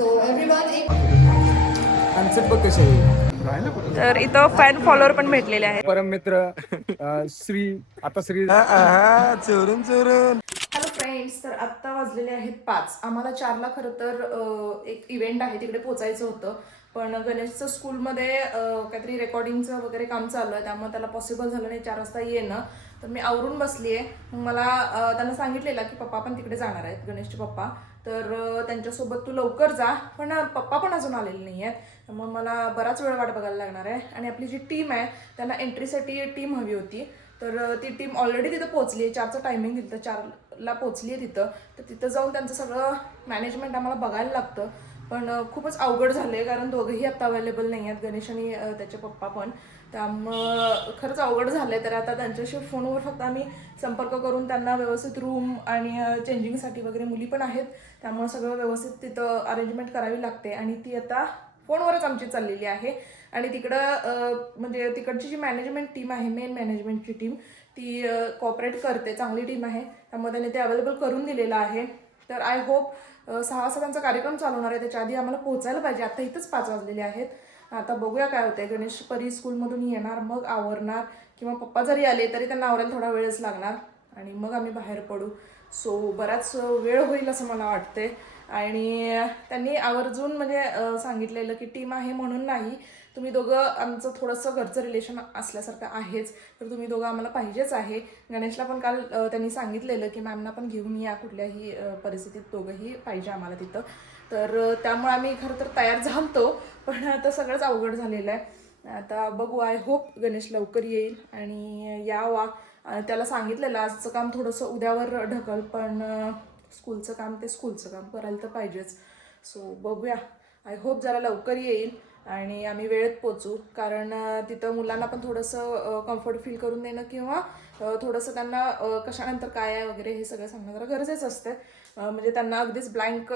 So concept बघ आहे. तर इथं फॅन फॉलोअर पण भेटलेले आहेत. परम मित्र श्री आता श्री चोरून चोरून. हॅलो फ्रेंड्स तर आत्ता वाजलेले आहेत पाच. आम्हाला चारला खरं तर एक इव्हेंट आहे तिकडे पोचायचं होतं. पण गणेशचं स्कूलमध्ये काहीतरी रेकॉर्डिंगचं वगैरे काम चालू आहे त्यामुळे त्याला पॉसिबल झालं नाही चार वाजता येणं. तर मी आवरून बसली आहे मग मला त्यांना सांगितलेलं की पप्पा पण तिकडे जाणार आहेत गणेशचे पप्पा. तर त्यांच्यासोबत तू लवकर जा. पण पप्पा पण अजून आलेले नाही आहेत. त्यामुळे मला बराच वेळ वाट बघायला लागणार आहे. आणि आपली जी टीम आहे त्यांना एंट्रीसाठी टीम हवी होती. तर ती टीम ऑलरेडी तिथं पोचली आहे. चारचं टायमिंग दिलं तर चारला पोचली आहे तिथं. तर तिथं जाऊन त्यांचं सगळं मॅनेजमेंट आम्हाला बघायला लागतं. पण खूपच अवघड झालं आहे कारण दोघंही आत्ता अवेलेबल नाही आहेत. गणेश आणि त्याचे पप्पा पण. त्यामुळं खरंच अवघड झालं आहे तर आता त्यांच्याशी फोनवर फक्त आम्ही संपर्क करून त्यांना व्यवस्थित रूम आणि चेंजिंगसाठी वगैरे मुली पण आहेत. त्यामुळं सगळं व्यवस्थित तिथं अरेंजमेंट करावी लागते. आणि ती आता फोनवरच आमची चाललेली आहे. आणि तिकडं म्हणजे तिकडची जी मॅनेजमेंट टीम आहे मेन मॅनेजमेंटची टीम ती कॉपरेट करते. चांगली टीम आहे. त्यामुळे त्यांनी ते अवेलेबल करून दिलेलं आहे. तर आय होप सहा वाजता त्यांचा कार्यक्रम चालवणार आहे. त्याच्या आधी आम्हाला पोहोचायला पाहिजे. आता इथंच पाच वाजलेले आहेत. आता बघूया काय होतंय. गणेश परी स्कूलमधून येणार मग आवरणार किंवा पप्पा जरी आले तरी त्यांना आवरायला थोडा वेळच लागणार आणि मग आम्ही बाहेर पडू. सो बराच वेळ होईल असं मला वाटते आणि त्यांनी आवर्जून म्हणजे सांगितलेलं की टीम आहे म्हणून नाही. तुम्ही दोघं आमचं थोडंसं घरचं रिलेशन असल्यासारखं आहेच. तर तुम्ही दोघं आम्हाला पाहिजेच आहे. गणेशला पण काल त्यांनी सांगितलेलं की मॅमना पण घेऊन या कुठल्याही परिस्थितीत दोघंही पाहिजे आम्हाला तिथं. तर त्यामुळे आम्ही खरं तर तयार झालतो पण आता सगळंच अवघड झालेलं आहे. आता बघू आय होप गणेश लवकर येईल आणि यावा. त्याला सांगितलेलं आजचं काम थोडंसं उद्यावर ढकल पण स्कूलचं काम ते स्कूलचं काम करायला तर पाहिजेच. सो बघूया. आय होप जरा लवकर येईल आणि आम्ही वेळेत पोचू कारण तिथं मुलांना पण थोडंसं कम्फर्ट फील करून देणं किंवा थोडंसं त्यांना कशानंतर काय आहे वगैरे हे सगळं सांगणं जरा गरजेचं असतं. म्हणजे त्यांना अगदीच ब्लँक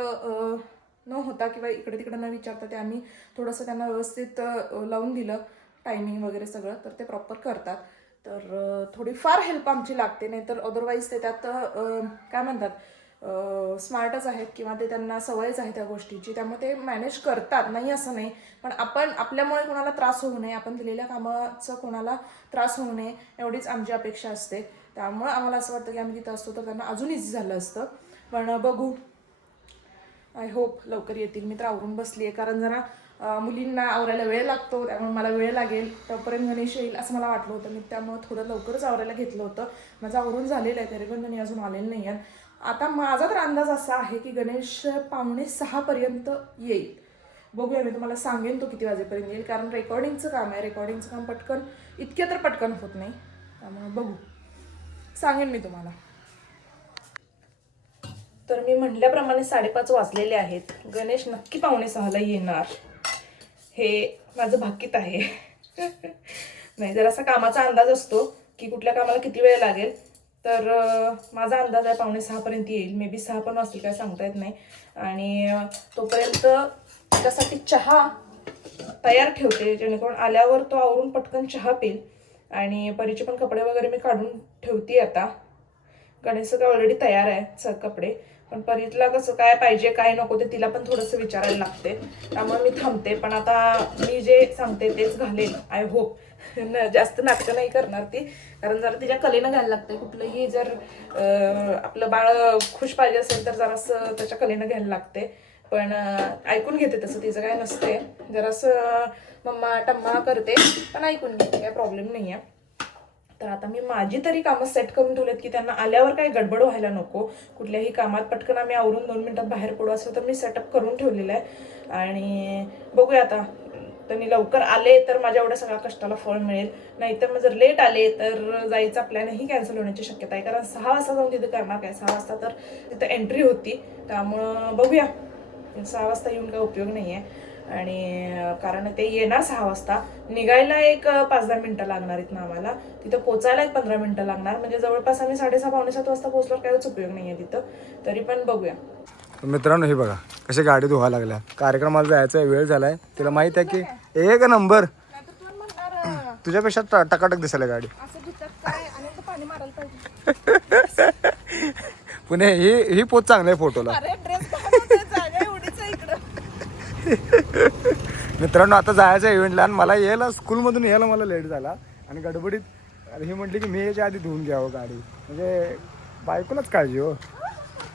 न होता किंवा इकडे तिकडे न विचारता ते आम्ही थोडंसं त्यांना व्यवस्थित लावून दिलं टायमिंग वगैरे सगळं तर ते प्रॉपर करतात. तर थोडीफार हेल्प आमची लागते नाही तर अदरवाईज ते त्यात काय म्हणतात स्मार्टच आहेत किंवा ते त्यांना सवयच आहे त्या गोष्टीची त्यामुळे ते मॅनेज करतात. नाही असं नाही पण आपण आपल्यामुळे कोणाला त्रास होऊ नये आपण दिलेल्या कामाचं कोणाला त्रास होऊ नये एवढीच आमची अपेक्षा असते. त्यामुळं आम्हाला असं वाटतं की आम्ही तिथं असतो तर त्यांना अजून इझी झालं असतं. पण बघू. आय होप लवकर येतील. मी तर आवरून बसली आहे कारण जरा मुलींना आवरायला वेळ लागतो त्यामुळे मला वेळ लागेल. तोपर्यंत गणेश येईल असं मला वाटलं होतं. मी त्यामुळे थोडं लवकरच आवरायला घेतलं होतं. माझं आवरून झालेलं आहे तरी पण गणेश अजून आलेलं नाही आहे. आता माझा तर अंदाज असा आहे की गणेश पावणे सहापर्यंत येईल. बघूया मी तुम्हाला सांगेन तो किती वाजेपर्यंत येईल. कारण रेकॉर्डिंगचं काम आहे. रेकॉर्डिंगचं काम पटकन इतक्या तर पटकन होत नाही. त्यामुळे बघू. सांगेन मी तुम्हाला. तर मी म्हटल्याप्रमाणे साडेपाच वाजलेले आहेत. गणेश नक्की पावणे सहाला येणार. हे माझं भाकीत आहे. नाही जर असा कामाचा अंदाज असतो की कुठल्या कामाला किती वेळ लागेल. तर माझा अंदाज आहे पावणे सहापर्यंत येईल. मे बी सहा पण वाजतील काय सांगता येत नाही. आणि तोपर्यंत त्यासाठी चहा तयार ठेवते. जेणेकरून आल्यावर तो आवरून पटकन चहा पिल. आणि परीचे पण कपडे वगैरे मी काढून ठेवते आता. गणेश काय ऑलरेडी तयार आहे स कपडे. पण परीतला कसं काय पाहिजे काय नको ते तिला पण थोडंसं विचारायला लागते. त्यामुळे मी थांबते पण आता मी जे सांगते तेच घालेन आय होप न जास्त नाटकं नाही करणार ती कारण जरा तिच्या कलेनं घ्यायला लागते कुठलंही जर आपलं बाळ खुश पाहिजे असेल तर जरासं त्याच्या कलेनं घ्यायला लागते. पण ऐकून घेते तसं तिचं काय नसते जरासं मम्मा टम्मा करते पण ऐकून घेते काय प्रॉब्लेम नाही आहे तर आता मी माझी तरी कामं सेट करून ठेवलेत की त्यांना आल्यावर काही गडबड व्हायला नको. कुठल्याही कामात पटकन आम्ही आवरून दोन मिनिटात बाहेर पडू असं तर मी सेटअप करून ठेवलेलं आहे. आणि बघूया आता. त्यांनी लवकर आले तर माझ्या एवढ्या सगळ्या कष्टाला फळ मिळेल. नाहीतर मग जर लेट आले तर जायचा प्लॅनही कॅन्सल होण्याची शक्यता आहे. कारण सहा वाजता जाऊन तिथे करणार काय सहा वाजता तर तिथं एंट्री होती. त्यामुळं बघूया. सहा वाजता येऊन काय उपयोग नाही आहे आणि कारण ते येणार सहा वाजता. निघायला एक पाच दहा मिनिटं लागणार आहेत ना आम्हाला. तिथं पोचायला एक पंधरा मिनिटं लागणार. म्हणजे जवळपास आम्ही साडेसहा पावणे सात वाजता पोहोचल्यावर काहीच उपयोग नाही आहे तिथं. तरी पण बघूया. मित्रांनो हे बघा. कशी गाडी धुवा लागल्या. कार्यक्रमाला जायचा वेळ झालाय. तिला माहीत आहे की एक नंबर. तुझ्यापेक्षा टकाटक दिसायला गाडी. पाणी मारायला पाहिजे. पुणे ही ही पोच चांगली आहे फोटोला अरे ड्रेस जागा एवढीच आहे इकडं मित्रांनो आता जायचं इव्हेंटला आणि मला यायला स्कूलमधून यायला मला लेट झाला. आणि गडबडीत अरे हे म्हटली की मी याच्या आधी धुवून घ्यावं गाडी. म्हणजे बायकोलाच काळजी हो.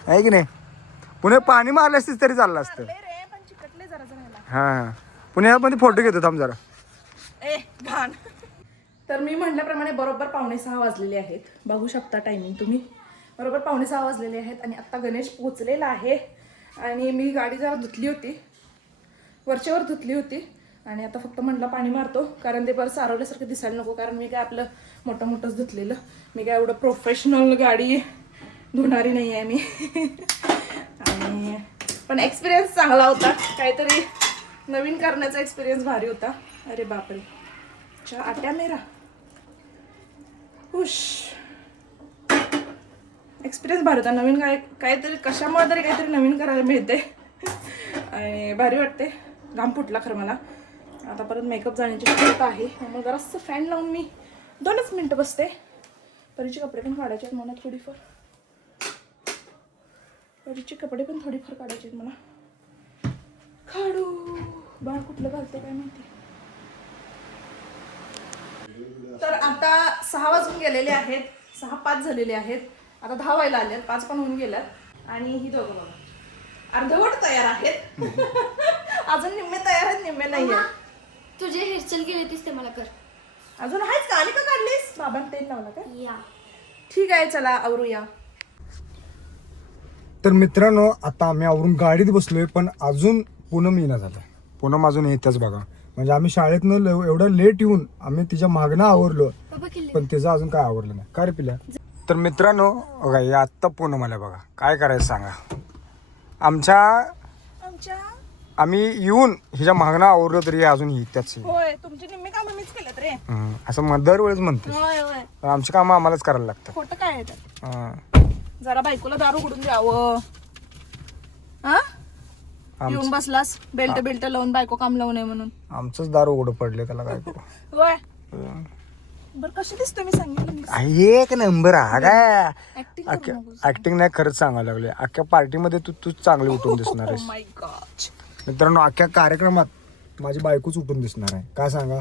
आहे की नाही? पुणे पाणी मारले असतीस तरी चाललं असतं. हां. पुण्यामध्ये फोटो घेतो थांब जरा. तर मी म्हटल्याप्रमाणे बरोबर पावणे सहा वाजलेले आहेत. बघू शकता टायमिंग तुम्ही. बरोबर पावणे सहा वाजलेले आहेत आणि आत्ता गणेश पोचलेला आहे. आणि मी गाडी जरा धुतली होती. वरच्यावर धुतली होती. आणि आता फक्त म्हटलं पाणी मारतो. कारण ते बरं सारवल्यासारखं दिसायला नको. कारण मी काय आपलं मोठं मोठंच धुतलेलं. मी काय एवढं प्रोफेशनल गाडी धुणारी नाही आहे मी. आणि पण एक्सपिरियन्स चांगला होता. काहीतरी नवीन करण्याचा एक्सपिरियन्स भारी होता. अरे बापरे. अच्छा आट्या मेरा. हुश. एक्सपिरियन्स भारी होता. नवीन काय काहीतरी कशामुळे तरी काहीतरी नवीन करायला मिळते आणि भारी वाटते घाम फुटला खरं मला. आता परत मेकअप जाण्याची शक्यता आहे. मग जरासं फॅन लावून मी दोनच मिनटं बसते. परीचे कपडे पण काढायचे आहेत मला थोडीफार. परीचे कपडे पण थोडीफार काढायचे आहेत मला काढू. बाळ कुठलं घालते काय माहिती? तर आता सहा वाजून गेलेले आहेत. सहा पाच झालेले आहेत. आता दहा व्हायला आले आहेत पाच पण होऊन गेल्यात. आणि ही दोघं बघा. अर्धवट तयार आहेत. अजून निम्मे तयार आहेत निम्मे नाही आहेत तुझे हेअरस्टाईल केली होतीस ते मला कर. अजून आहेच का? आणि का काढलीस? बाबां तेल लावला काय या. ठीक आहे चला आवरूया तर मित्रांनो आता आम्ही आवरून गाडीत बसलोय पण अजून पूनम येणं झालं पूनम अजून येतच बघा. म्हणजे आम्ही शाळेतनं लव- एवढं लेट येऊन आम्ही तिच्या मागणं आवरलो बाबा पण तिचं अजून काय आवडलं नाही. काय रे पिल्या? तर मित्रांनो बघा आत्ता पूनम आल्या बघा. काय करायचं सांगा? आमच्या आमच्या आम्ही येऊन हिच्या मागणं आवरलो तरी अजून ही त्याच आहे. होय तुमची निम्मे कामं मीच केलेत रे. हम्म, असं मग दरवेळेस म्हणते होय आमची कामं आम्हालाच करायला लागतात. खोटं काय आहे त्यात? हं. जरा बायकोला दारू उघडून द्यावं. हा? आमचं येऊन बसलास? बेल्ट बेल्ट लावून बायको काम लावू नये म्हणून. आमचंच दार उघडं पडले त्याला काय करू. होय. हं. बरं कशी दिसतो मी सांगितलं मी एक नंबर हा काय? ऍक्टिंग करू नको ऍक्टिंग नाही खरंच सांगायला लागले अख्ख्या पार्टीमध्ये तू तूच चांगली उठून दिसणार आहेस. माय गॉड मित्रांनो अख्ख्या कार्यक्रमात माझी बायकोच उठून दिसणार आहे. काय सांगा?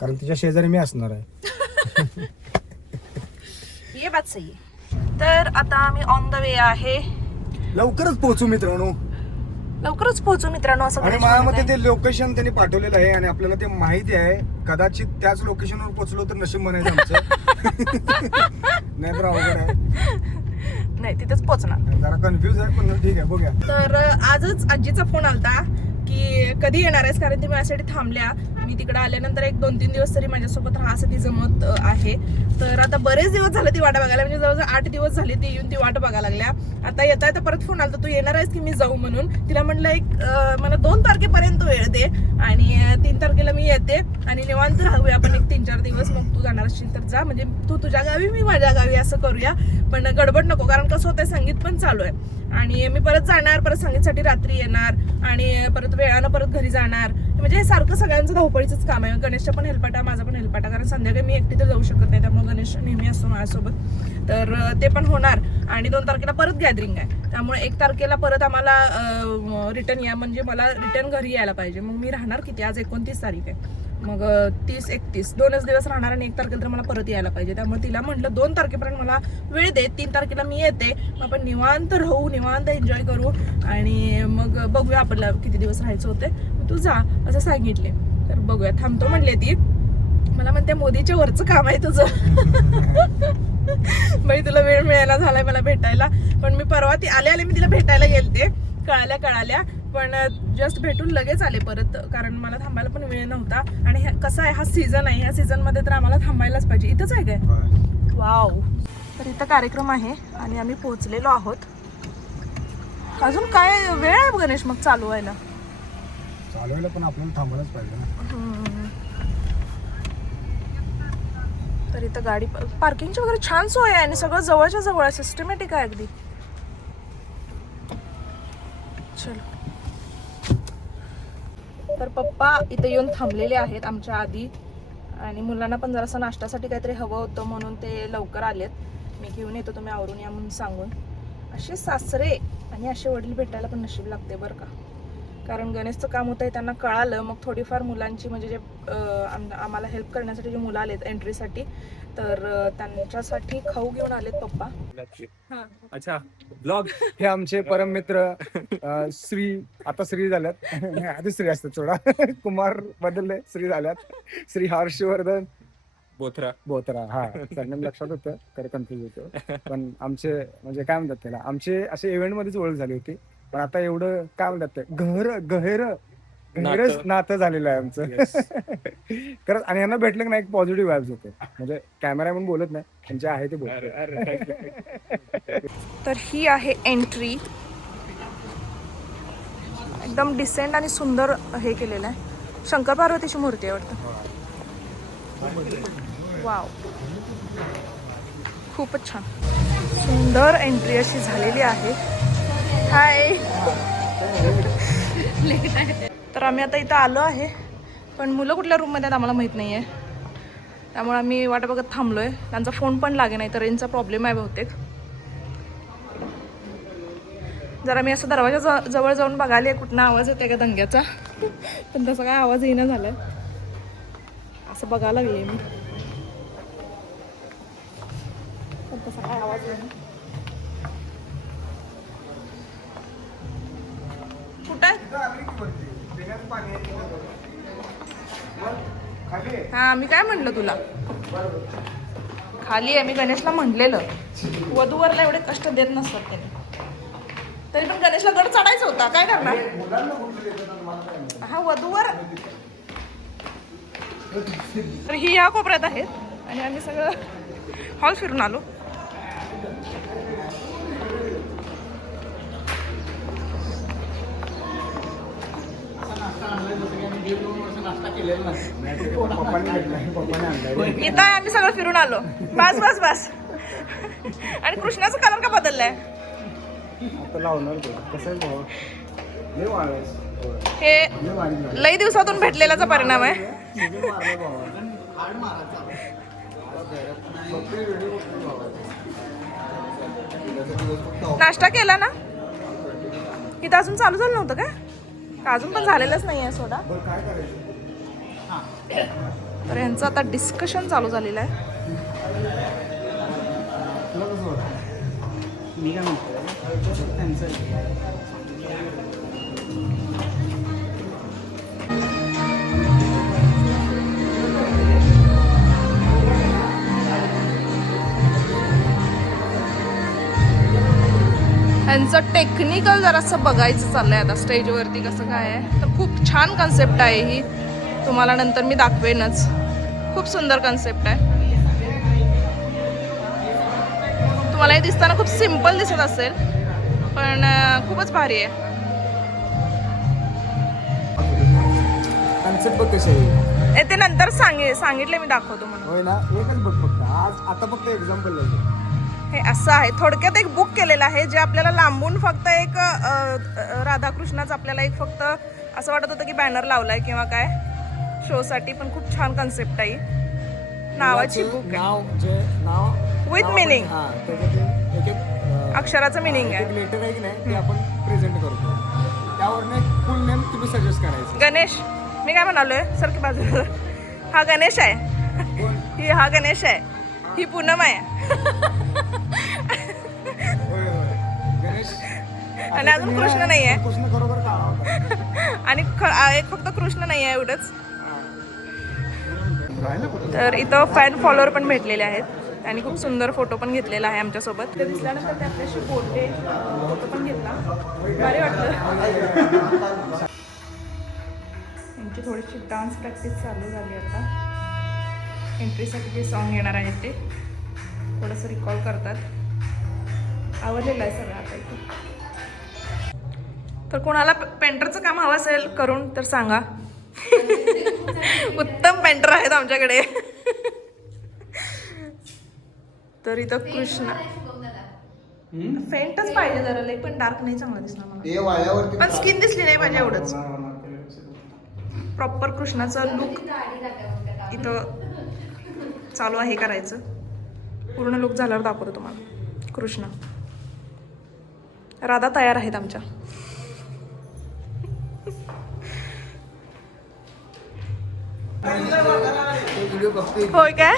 कारण तिच्या शेजारी मी असणार आहे. ये बात सही आहे. तर आता आम्ही ऑन द वे आहे. लवकरच पोहोचू मित्रांनो. लवकरच पोहोचू मित्रांनो असं आणि माझ्या मते ते लोकेशन त्यांनी पाठवलेलं आहे आणि आपल्याला ते माहिती आहे. कदाचित त्याच लोकेशनवर पोहोचलो तर नशीब म्हणायचं आमचं. नाहीतर अवघड आहे. आहे. नाही तिथेच पोहोचणार. जरा कन्फ्युज आहे पण ठीक आहे बघूया. तर आजच आजीचा फोन आलता. की कधी येणार आहेस? कारण ती माझ्यासाठी थांबल्या. मी तिकडे आल्यानंतर एक दोन तीन दिवस तरी माझ्यासोबत राहा असं तिचं मत आहे. तर आता बरेच दिवस झाले ती वाट बघायला म्हणजे जवळजवळ आठ दिवस झाले ती येऊन ती वाट बघायला लागल्या. आता येता येता परत फोन आला तर तू येणार आहेस की मी जाऊ म्हणून? तिला म्हटलं एक मला दोन तारखेपर्यंत वेळ दे आणि तीन तारखेला मी येते आणि निवांत राहूया आपण एक तीन चार दिवस मग तू जाणार असशील तर जा. म्हणजे तू तुझ्या गावी मी माझ्या गावी असं करूया. पण गडबड नको कारण कसं होतंय संगीत पण चालू आहे. आणि मी परत जाणार परत संगीतसाठी रात्री येणार आणि परत वेळानं परत घरी जाणार. म्हणजे हे सारखं सगळ्यांचं धावपळीचंच काम आहे. गणेशचा पण हेल्पाटा माझा पण हेल्पाटा. कारण संध्याकाळी मी एकटी तर जाऊ शकत नाही. त्यामुळे गणेश नेहमी असतो माझ्यासोबत. तर ते पण होणार. आणि दोन तारखेला परत गॅदरिंग आहे. त्यामुळे एक तारखेला परत आम्हाला रिटर्न या. म्हणजे मला रिटर्न घरी यायला पाहिजे. मग मी राहणार किती? आज एकोणतीस तारीख आहे. मग तीस एकतीस. दोनच दिवस राहणार आणि एक तारखेला तर मला परत यायला पाहिजे. त्यामुळे तिला म्हटलं दोन तारखेपर्यंत मला वेळ दे. तीन तारखेला मी येते. मग आपण निवांत राहू निवांत एन्जॉय करू. आणि मग बघूया आपल्याला किती दिवस राहायचं होते. तू जा असं सांगितले. तर बघूया. थांबतो म्हणले ती. मला म्हणते मोदीच्या वरचं काम आहे तुझं. बाई तुला वेळ मिळायला झालाय मला भेटायला. पण मी परवा ती आले आले मी तिला भेटायला गेलते. कळाल्या कळाल्या. पण जस्ट भेटून लगेच आले परत कारण मला थांबायला पण वेळ नव्हता. आणि कसं आहे हा सीझन आहे ह्या सीझनमध्ये तर आम्हाला थांबायलाच पाहिजे. इथंच आहे काय? वाव तर इथं कार्यक्रम आहे आणि आम्ही पोहोचलेलो आहोत. अजून काय वेळ आहे गणेश मग चालू व्हायला चालवायला पण आपल्याला थांबायलाच पाहिजे ना. तर इथं गाडी पार्किंगची वगैरे छान सोय आहे आणि सगळं जवळच्या जवळ आहे सिस्टमॅटिक आहे अगदी. चलो. तर पप्पा इथे येऊन थांबलेले आहेत आमच्या आधी. आणि मुलांना पण जरासं नाश्त्यासाठी काहीतरी हवं होतं म्हणून ते लवकर आलेत. मी घेऊन येतो तुम्ही आवरून या म्हणून सांगून. असे सासरे आणि असे वडील भेटायला पण नशीब लागते बरं का. कारण गणेशचं काम होतं हे त्यांना कळालं. मग थोडीफार मुलांची म्हणजे जे आम- आम्हाला हेल्प करण्यासाठी जे मुलं आलेत एंट्रीसाठी तर त्यांच्यासाठी खाऊ घेऊन आलेत पप्पा. अच्छा ब्लॉग हे आमचे परम मित्र अं, श्री आता श्री झाल्यात. नाही, आधी श्री असतात थोडा कुमार बदलले श्री झाल्यात. श्री हर्षवर्धन. बोथरा. बोत्रा हा. सरनेम लक्षात होतं खरं कन्फ्युज होतं. पण आमचे म्हणजे काय म्हणतात त्याला आमचे असे इव्हेंट मध्येच ओळख झाली होती. पण आता एवढं काय म्हणतात ते गहर गहेर गहिरच नातं. झालेलं आहे आमचं. खरंच आणि यांना भेटलं की नाही एक पॉझिटिव्ह वाईब्स होते. म्हणजे कॅमेरा म्हणून बोलत नाही त्यांचे आहे ते बोलत. तर ही आहे एंट्री एकदम डिसेंट आणि सुंदर हे केलेलं आहे. शंकर पार्वतीची मूर्ती आहे वाटतं. वाव खूपच छान. सुंदर एंट्री अशी झालेली आहे. हाय तर आम्ही आता इथं आलो आहे. पण मुलं कुठल्या रूममध्ये आहेत आम्हाला माहीत नाही आहे त्यामुळे आम्ही वाट बघत थांबलो आहे त्यांचा फोन पण लागे नाही तर रेंजचा प्रॉब्लेम आहे बहुतेक. जरा मी असं दरवाजा ज- जवळ जाऊन बघाली कुठनं आवाज येते का दंग्याचा. पण तसा काय आवाज येईना आहे असं बघायला लागले मी. पण तसा काय आवाज येईना. कुठं आहे? हा मी काय म्हटलं तुला? खाली आहे मी गणेशला म्हटलेलं वधूवरला एवढे कष्ट देत नसतात त्याने तरी पण गणेशला गड चढायचा होता. काय करणार? हा वधूवर. तर ही या कोपऱ्यात आहेत. आणि आम्ही सगळं हॉल फिरून आलो. पप्पांनी पप्पाने आणलं इथं आम्ही सगळं फिरून आलो. बस बस बस. आणि कृष्णाचा कलर का बदललाय? आता लावणार कसं. हे. लई दिवसातून भेटलेल्याचा परिणाम आहे. नाश्ता केला ना? इथं अजून चालू झालं नव्हतं काय? का अजून पण झालेलंच नाही आहे सोडा. बरं, काय करायचं? तर यांचं आता डिस्कशन चालू झालेलं आहे. त्यांचं टेक्निकल जरासं बघायचं चाललंय आता स्टेजवरती कसं काय आहे. तर खूप छान कन्सेप्ट आहे ही. तुम्हाला नंतर मी दाखवेनच. खूप सुंदर कन्सेप्ट आहे. तुम्हाला हे दिसताना खूप सिंपल दिसत असेल पण खूपच भारी आहे. कन्सेप्ट बघ कशी आहे. ए, ते नंतर सांगे सांगितले मी दाखवतो म्हणून. होय ना? एकच बघ फक्त. आज आता फक्त एक्झाम्पल हे असं आहे. थोडक्यात एक बुक केलेलं आहे जे आपल्याला लांबून फक्त एक राधाकृष्णाचं आपल्याला एक फक्त असं वाटत होतं की बॅनर लावलाय किंवा काय. शोसाठी पण खूप छान कन्सेप्ट आहे. नावाची बुक नाव जे नाव हा एक अं, अक्षराचं मिनिंग आहे. लेटर आहे की नाही ते आपण प्रेझेंट करतो. त्यावरनं फुल नेम तुम्ही सजेस्ट करायचं. गणेश. मी काय म्हणालोय? सर की बाजूला. हा गणेश आहे. ही हा गणेश आहे. ही पूनम आहे. आणि अजून कृष्ण नाही आहे कृष्ण आणि एक फक्त कृष्ण नाही आहे एवढंच. तर इथं फॅन फॉलोअर पण भेटलेले आहेत. आणि खूप सुंदर फोटो पण घेतलेला आहे आमच्यासोबत. ते दिसल्यानंतर ते आपल्याशी बोलले फोटो पण घेतला. भारी वाटलं. यांची थोडीशी डान्स प्रॅक्टिस चालू झाली आता. एंट्रीसाठी जे सॉन्ग येणार आहेत ते थोडंसं रिकॉल करतात. आवडलेलं आहे सगळं आता इथे तर कोणाला पेंटरचं काम हवं असेल करून तर सांगा. उत्तम पेंटर आहेत आमच्याकडे. तर इथं कृष्ण. फेंटच पाहिजे जरा लई पण डार्क नाही चांगला दिसणार मला. पण स्किन दिसली नाही पाहिजे एवढंच. प्रॉपर कृष्णाचं लुक इथं चालू आहे करायचं. पूर्ण लुक झाल्यावर दाखवतो तुम्हाला. कृष्ण. राधा तयार आहेत आमच्या. होय काय?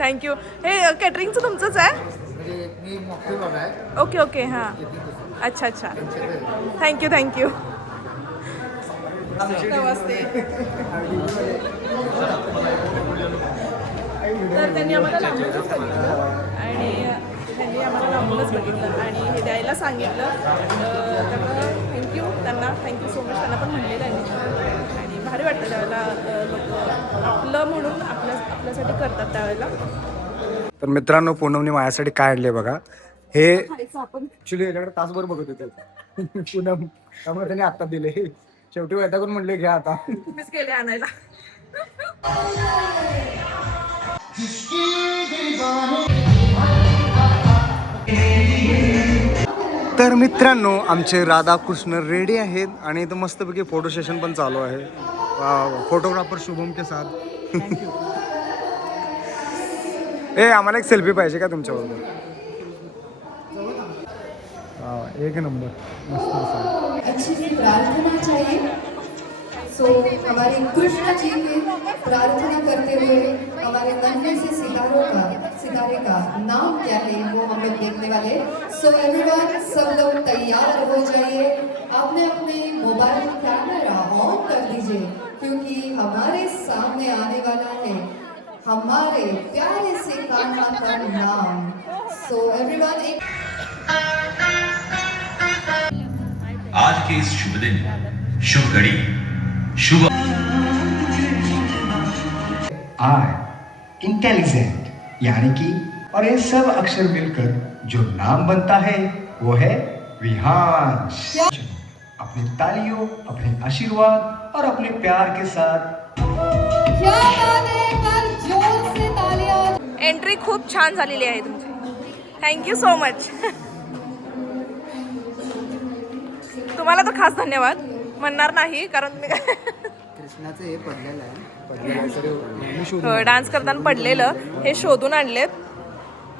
थँक्यू हे कॅटरिंगचं तुमचंच आहे? ओके ओके हां. अच्छा अच्छा. थँक्यू थँक्यू नमस्ते. तर त्यांनी आम्हाला लांबूनच बघितलं आणि त्यांनी आम्हाला लांबूनच बघितलं आणि हे द्यायला सांगितलं. त्यामुळं थँक्यू त्यांना. थँक्यू सो मच त्यांना पण म्हणले त्यांनी भारी वाटतं त्यावेळेला लोक आपलं म्हणून आपल्या आपल्यासाठी करतात त्यावेळेला. तर मित्रांनो पूनमने माझ्यासाठी काय आणले बघा. हे ऍक्च्युली याच्याकडे तासभर बघत होते. पूनम त्यामुळे त्याने आता दिले. शेवटी वैतागून म्हणले घ्या आता. मीच गेले आणायला. तर मित्रांनो आमचे राधाकृष्ण रेडी आहेत आणि इथं मस्तपैकी फोटो सेशन पण चालू आहे. फोटोग्राफर शुभम के साथ। ए आम्हाला एक सेल्फी पाहिजे का तुमच्याबरोबर? एक नंबर. मस्त अच्छी सी प्रार्थना चाहिए सो हमारे कृष्ण जी की प्रार्थना करते हुए हमारे नन्हे से सितारों का सितारे का नाम क्या है वो हम लोग देखने वाले सो एवरीवन सब लोग तैयार हो जाइए। आपने अपने मोबाइल कैमरा ऑन कर दीजिए। क्योंकि हमारे सामने आने वाला है हमारे प्यारे से कान्हा का नाम। सो एवरीवन एक आज के इस शुभ दिन शुभ घड़ी शुभ आई इंटेलिजेंट यानी कि और ये सब अक्षर मिलकर जो नाम बनता है वो है विहांश। अपनी तालियों अपने आशीर्वाद और अपने प्यार के साथ। क्या बात है जोर से तालियां एंट्री खूप छान झालेली आहे तुमची. थँक्यू सो मच तुम्हाला तर खास धन्यवाद. म्हणणार नाही कारण तुम्ही कृष्णाचं हे पडलेलं आहे. हो, डान्स करताना पडलेलं. हे शोधून आणलेत.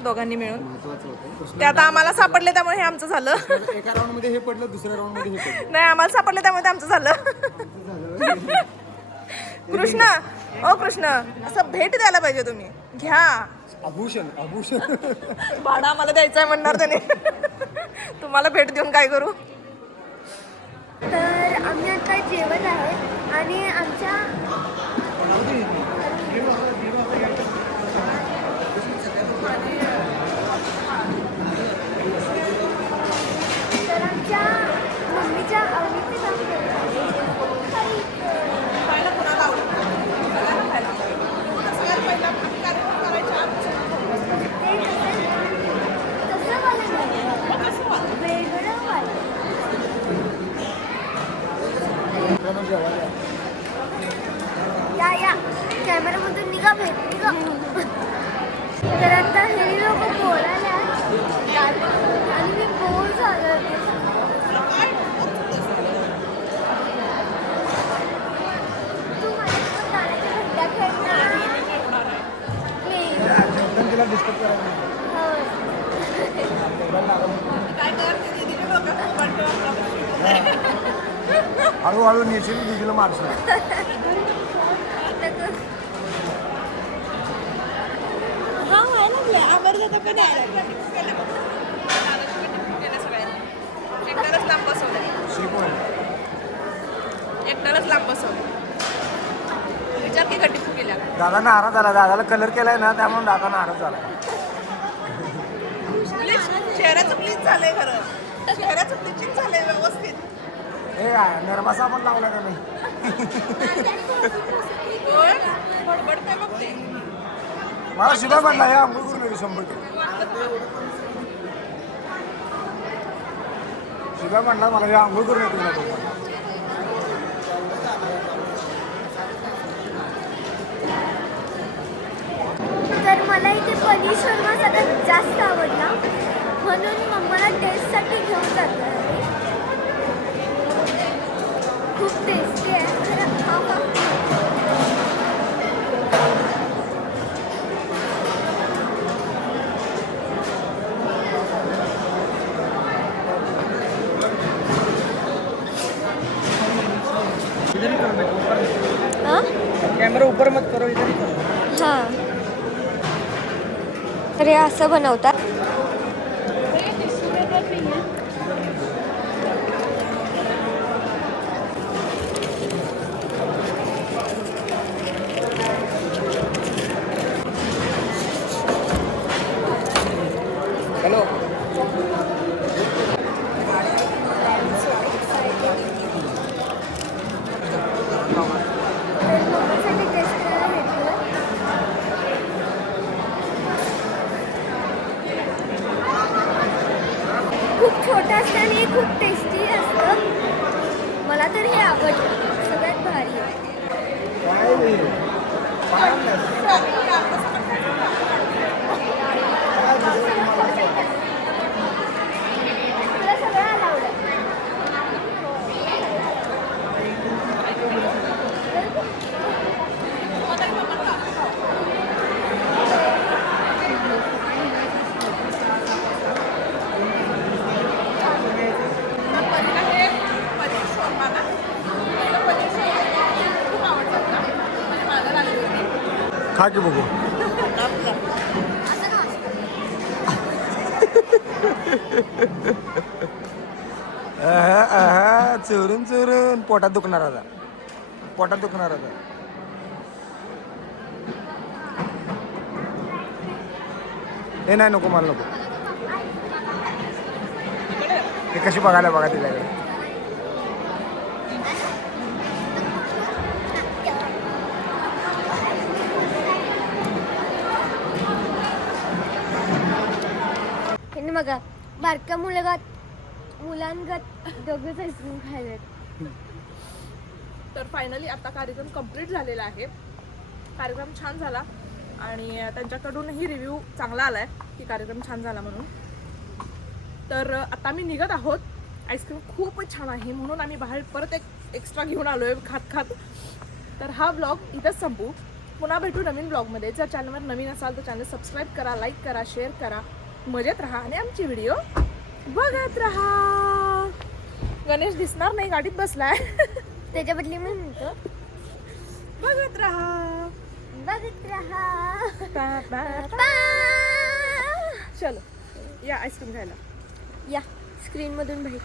दोघांनी मिळून. महत्वाचं होतं. ते आता आम्हाला सापडले त्यामुळे हे आमचं झालं. एका राऊंडमध्ये हे पडलं दुसऱ्या राऊंडमध्ये हे नाही आम्हाला सापडले त्यामुळे ते आमचं झालं. कृष्ण ओ कृष्ण असं भेट द्यायला पाहिजे तुम्ही. घ्या. आभूषण आभूषण. भाडं आम्हाला द्यायचं आहे म्हणणार त्याने. तुम्हाला भेट देऊन काय करू? तर आम्ही आता जेवत आहे आणि आमच्या तर आमच्या मम्मीच्या आवडीचे काम करत आहे. खायला कुणाला आवडतं सगळ्यांना खायला सगळ्यात पहिला आम्ही कार्यक्रम करायच्या आधी ते कसं कसं मला नाही वेगळं वाटतं या या. कॅमेरामधून निघा भेट निघा. तर आता हे लोक बोलायला आणि मी बोर झालं तू माझ्यासोबत गाण्याच्या घंटा खेळणार Please. तिला डिस्टर्ब करायला नाही. हो. काय कर ते दीदीने डोक्यात मोबाईल हळूहळू नेशील दिदीला मारशील. एकट्यालाच लांब बसवलंय एकट्यालाच लांब बसवलंय विचार की गड्डी फुगेल्या दादा नाराज झाला. दादाला कलर केलाय ना त्यामुळे दादा नाराज झाला. ब्लीच चेहऱ्याचं ब्लीच झालंय खरं. चेहऱ्याचं ब्लिचिंग झालंय व्यवस्थित. हे काय नर्मसा पण लावला का नाही? मला शिदा म्हणला या अंघोळ करून येईल शंभर टक्के. शिदा म्हणला मला या अंघोळ करून येतो ना तर मला इथे पनीर शर्मा सगळ्यात जास्त आवडला. म्हणून मम्माला टेस्टसाठी घेऊन जातात खूप टेस्टी आहे कॅमेरा उपर मत करो इथे हा हां. अरे असं बनवतात असतं आणि हे खूप टेस्टी असतं. मला तर हे आवडलं सगळ्यात भारी आहे तुला सगळं आवडलं खा की बघू. अहं, अहं, चोरून चोरून. पोटात दुखणार आता. पोटात दुखणार आता. हे नाही नको मला नको. हे कशी बघायला बघा तिच्याकडे हे बघा बारक्या मुलगात मुलांगत दोघंच आईस्क्रीम खायला तर फायनली आता कार्यक्रम कंप्लीट झालेला आहे. कार्यक्रम छान झाला. आणि त्यांच्याकडूनही रिव्ह्यू चांगला आला आहे की कार्यक्रम छान झाला म्हणून. तर आता मी निघत आहोत. आईस्क्रीम खूपच छान आहे म्हणून आम्ही बाहेर परत एक एक्स्ट्रा घेऊन आलो आहे खात खात. तर हा ब्लॉग इथंच संपू. पुन्हा भेटू नवीन ब्लॉगमध्ये जर चॅनलवर नवीन असाल तर चॅनल सबस्क्राईब करा लाईक करा शेअर करा. मजेत राहा आणि आमची व्हिडिओ बघत राहा. गणेश दिसणार नाही गाडीत बसलाय. त्याच्या बदली मी म्हणतो. बघत राहा. बघत राहा. पा, पा, पा. पा. चलो या आईस्क्रीम खायला. या स्क्रीन मधून बाहेर.